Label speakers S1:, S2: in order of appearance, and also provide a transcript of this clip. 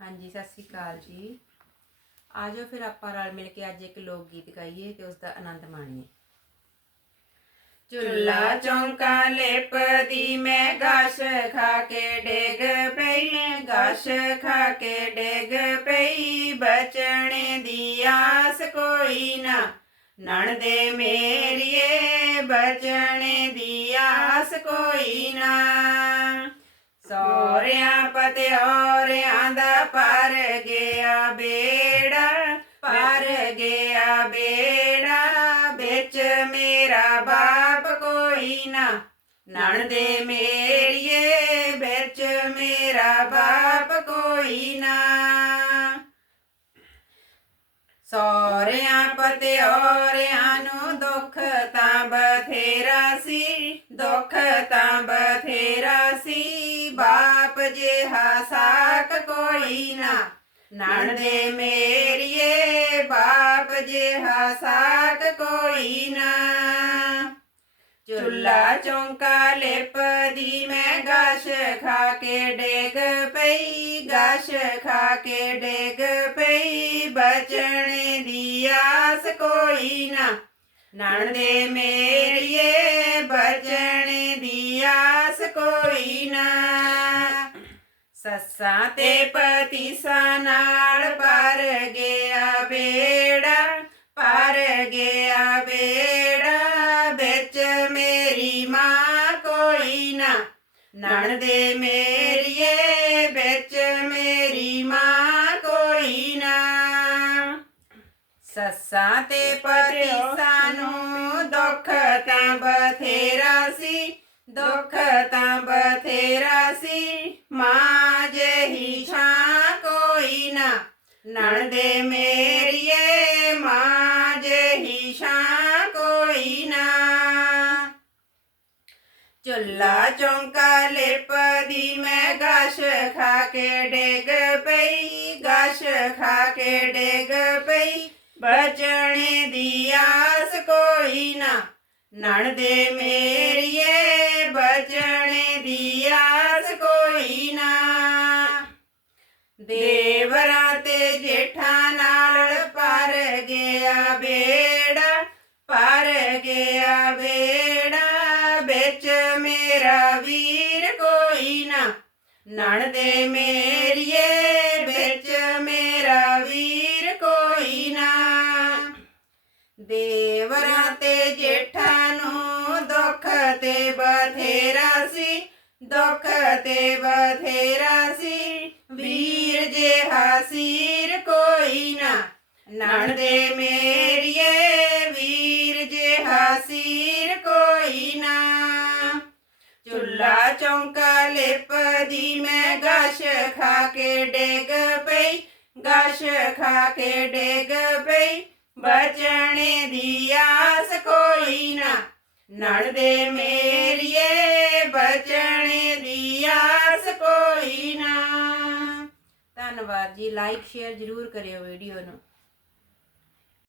S1: ਹਾਂਜੀ, ਸਤਿ ਸ਼੍ਰੀ ਅਕਾਲ ਜੀ। ਆਜੋ ਫਿਰ ਆਪਾਂ ਰਲ ਮਿਲ ਕੇ ਅੱਜ ਇੱਕ ਲੋਕ ਗੀਤ ਗਾਈਏ ਤੇ ਉਸ ਦਾ ਆਨੰਦ ਮਾਣੀਏ। ਚੁੱਲਾ ਚੌਂਕਾ ਲਿਪਦੀ ਮੈਂ ਗਾਸ਼ ਖਾ ਕੇ ਡਿੱਗ ਪਈ ਮੈਂ ਗਾਸ਼ ਖਾ ਕੇ ਡਿੱਗ ਪਈ, ਬਚਣੇ ਦੀ ਆਸ ਕੋਈ ਨਾ। ਨਣਦੇ ਮੇਰੀਏ, ਬਚਣੇ ਦੀ ਆਸ ਕੋਈ ਨਾ। ਸੋਰਿਆਂ ਪਤਿਓਰਿਆਂ ਪਰ ਗਿਆ ਬੇੜਾ, ਵਿੱਚ ਮੇਰਾ ਬਾਪ ਕੋਈ ਨਾ। ਨਣਦੇ ਮੇਰੀਏ, ਵਿੱਚ ਮੇਰਾ ਬਾਪ ਕੋਈ ਨਾ। ਸੋਰਿਆਂ ਪਤਿਓਰਿਆਂ ਨੂੰ ਦੁੱਖ ਤਾਂ ਬਥੇਰਾ ਸੀ, ਦੁੱਖ ਤਾਂ ਬਥੇਰਾ ਸੀ। ਬਾਪ ਜਿਹਾ ਸਾਕ ਕੋਈ ਨਾ। ਨਣਦੇ ਮੇਰੀਏ, ਬਾਪ ਜਿਹਾ ਸਾਕ ਕੋਈ ਨਾ। ਚੁੱਲਾ ਚੌਂਕਾ ਲੇਪਦੀ ਮੈਂ ਗਾਸ਼ ਖਾ ਕੇ ਡੇਗ ਪਈ, ਗਾਸ਼ ਖਾ ਕੇ ਡੇਗ ਪਈ। ਬਚਣੇ ਦੀ ਆਸ ਕੋਈ ਨਾ। ਨਣਦੇ ਮੇਰੀਏ, ਬਚਣੇ ਦੀ ਆਸ ਕੋਈ ਨਾ। ਸੱਸਾਂ ਤੇ ਪਤੀਸਾਂ ਨਾਲ ਪਰ ਗਿਆ ਬੇੜਾ ਪਰ ਗਿਆ ਬੇੜਾ ਵਿੱਚ ਮੇਰੀ ਮਾਂ ਕੋਈ ਨਾ। ਨਣਦੇ ਮੇਰੀਏ ਵਿੱਚ ਮੇਰੀ ਮਾਂ ਕੋਈ ਨਾ। ਸੱਸਾਂ ਤੇ ਪਤੀਸਾਂ ਨੂੰ ਦੁੱਖ ਤਾਂ ਬਥੇਰਾ ਸੀ ਦੁੱਖ ਤਾਂ ਬਥੇਰਾ ਸੀ। ਮਾਂ ਨਣਦੇ ਮੇਰੀਏ ਮਾਂ ਜਿਹੀ ਛਾਂ ਕੋਈ ਨਾ। ਚੁੱਲਾ ਚੌਂਕਾ ਲਿਪਦੀ ਮੈਂ ਗਾਸ਼ ਖਾ ਕੇ ਡੇਗ ਪਈ, ਗਾਸ਼ ਖਾ ਕੇ ਡੇਗ ਪਈ। ਬਚਣੇ ਦੀ ਆਸ ਕੋਈ ਨਾ ਨਣਦੇ ਮੇਰੀਏ, ਬਚਣ ਦੇਵਰਾਂ ਤੇ ਜੇਠਾਂ ਨਾਲ ਪਰ ਗਿਆ ਬੇੜਾ ਪਰ ਗਿਆ ਬੇੜਾ। ਵਿੱਚ ਮੇਰਾ ਵੀਰ ਕੋਈ ਨਾ ਨਣਦੇ ਮੇਰੀਏ, ਵਿੱਚ ਮੇਰਾ ਵੀਰ ਕੋਈ ਨਾ। ਦੇਵਰਾਂ ਤੇ ਜੇਠਾਂ ਨੂੰ ਦੁੱਖ ਤੇ ਬਥੇਰਾ ਸੀ, ਦੁੱਖ ਤੇ ਬਥੇਰਾ ਸੀ। ਵੀਰ ਜੇ ਸੀਰ ਕੋਈ ਨਾ ਨਣਦੇ ਮੇਰੀਏ, ਵੀਰ ਜੇ ਸੀਰ ਕੋਈ ਨਾ। ਚੁੱਲਾ ਚੌਂਕਾ ਲਿਪਦੀ ਮੈਂ, ਗਾਸ਼ ਖਾ ਕੇ ਡੇਗ ਪਈ, ਗਾਸ਼ ਖਾ ਕੇ ਡੇਗ ਪਈ। ਬਚਣੇ ਦੀ ਆਸ ਕੋਈ ਨਾ ਨਣਦੇ ਮੇਰੀਏ, ਬਚਣੇ ਦੀ ਆਸ ਕੋਈ ਨਾ। ਧੰਨਵਾਦ ਜੀ। ਲਾਈਕ ਸ਼ੇਅਰ ਜ਼ਰੂਰ ਕਰਿਓ ਵੀਡੀਓ ਨੂੰ।